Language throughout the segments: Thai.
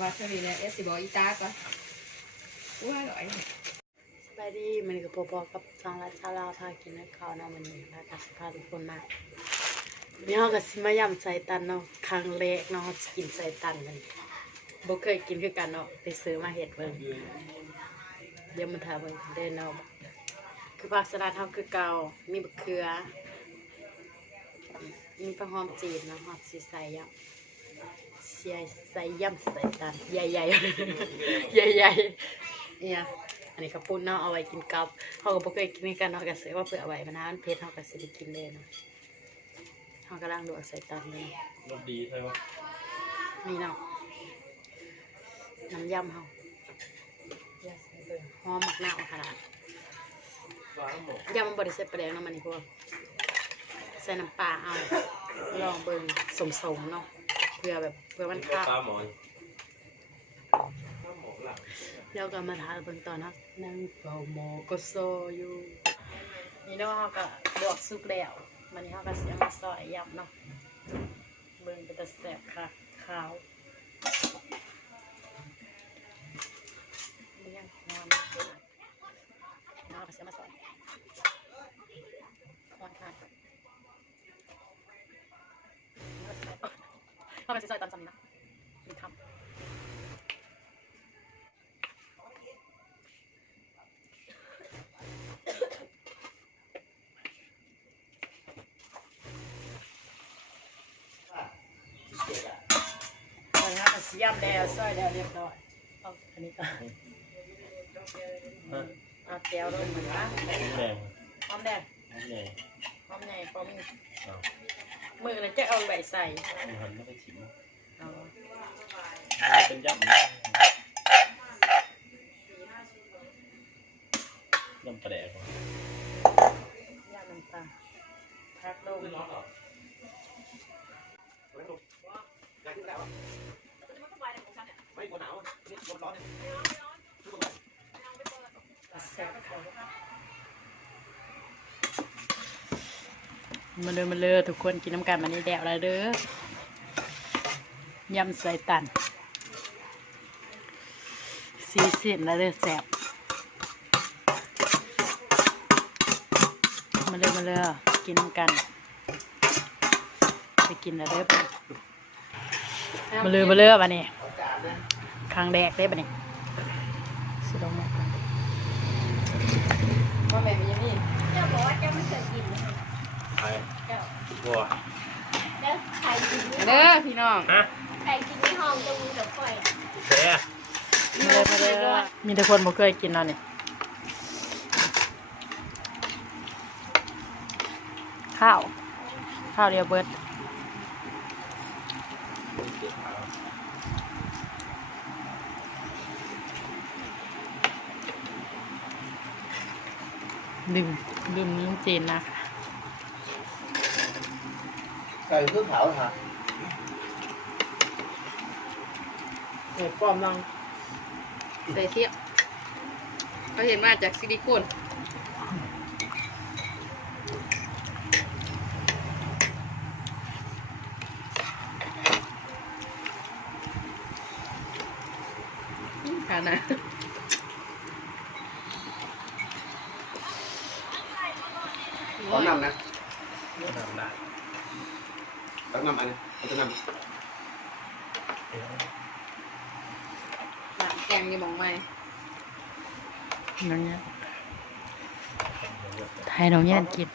ว่าเท่านี้แหละสิบอกอีตาก่อนว่าอร่อยไปดีมันกับพอๆกับสองรัฐชาลาวพากินข้าวเนาะมันนี่พากับพาทุกคนมาเนี่ยเราก็สิมายำใส่ตันเนาะครั้งแรกเนาะกินใส่ตันมันบ่เคยกินคือกันเนาะไปซื้อมาเห็ดเบิ่งเดี๋ยวมันทาเบิ่งเด่นเนาะคือผักสลัดเฮาคือเก่ามีมะเขือมีผักหอมจีนเนาะหอมสิใส่ยำใส่ยำใส่ตันใหญ่ๆ ใหญ่ๆเนี่ยอันนี้ข้าวปุ้นเนาะเอาไว้กินกับเขาก็บ่เคยกินกันเนาะก็ซื้อว่าเพื่อเอาไว้มานานเผ็ดเขาก็สิได้กินเลยเนาะเขากำลังลวกใส่ตันเลยรสดีใช่ไหมนี่เนาะน้ำยำเขาหอมหมักหน้าขนาดยำมันบริเสธประเดี๋ยวเนาะมันนี่พวกใส่น้ำปลาเอาลองเบิ่งสมๆเนาะเพื่อมันข้าวแล้วก็มาทานเบิ่งตอนนะนั่งเฝ้าหมอก็โซอยู่นี่เนาะเขาก็ลวกสุกแล้วมันนี่เขาก็เสียมาซอยยำเนาะเบิ่งเป็นตะแสบค่ะขาวมันยังหอมเขาก็เสียมาซอยหอมค่ะเขาก็เสียซอยตอนซ้ำนี่นะมีคำย่ำแล้วซอยแล้วเรียบร้อยเอาอันนี้ก่อนเอาแก้วลงเหมือนกันหอมแดงหอมแดงพอมีมือเลยจะเอาใบใส่หันไม่ได้ชิมเป็นยำปลาแดกยำน้ำปลาพักลงไม่กลัวหนาวนี่ลมร้อนเนี่ยมาเลยทุกคนกินน้ำกันมันนี่แดวแล้วเด้อยำใส่ตันสีเส้นแล้วเด้อแซ่บมาเลยกินน้ำกันไปกินแล้วเด้อมาเลยบัดนี้คางแดกได้บัดนี้สิลงมาว่าแม่เป็นยังนี่เจ้าบอกว่าเจ้าไม่เคยกินเลยใครบัวเด้อใครกินเด้อพี่น้องใครกินในห้องตรงนี้กับข่อยเสียมาเลยมีแต่คนบ่เคยกินเนาะนี่ข้าวเดียวเบิดดื่มน้ำจีนนะไก่เครื่องเผาค่ะเห็ดป้อมน้องใส่เทียบเขาเห็นมาจากซิลิโคนค่ะนะขอนำนะนำได้ต้องนำอันนี้เขาจะนำหลังแกงนี่มองไหมน้องเนี่ยไทยน้องเนี่ยกิน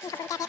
นี่ขอบคุณแกเพ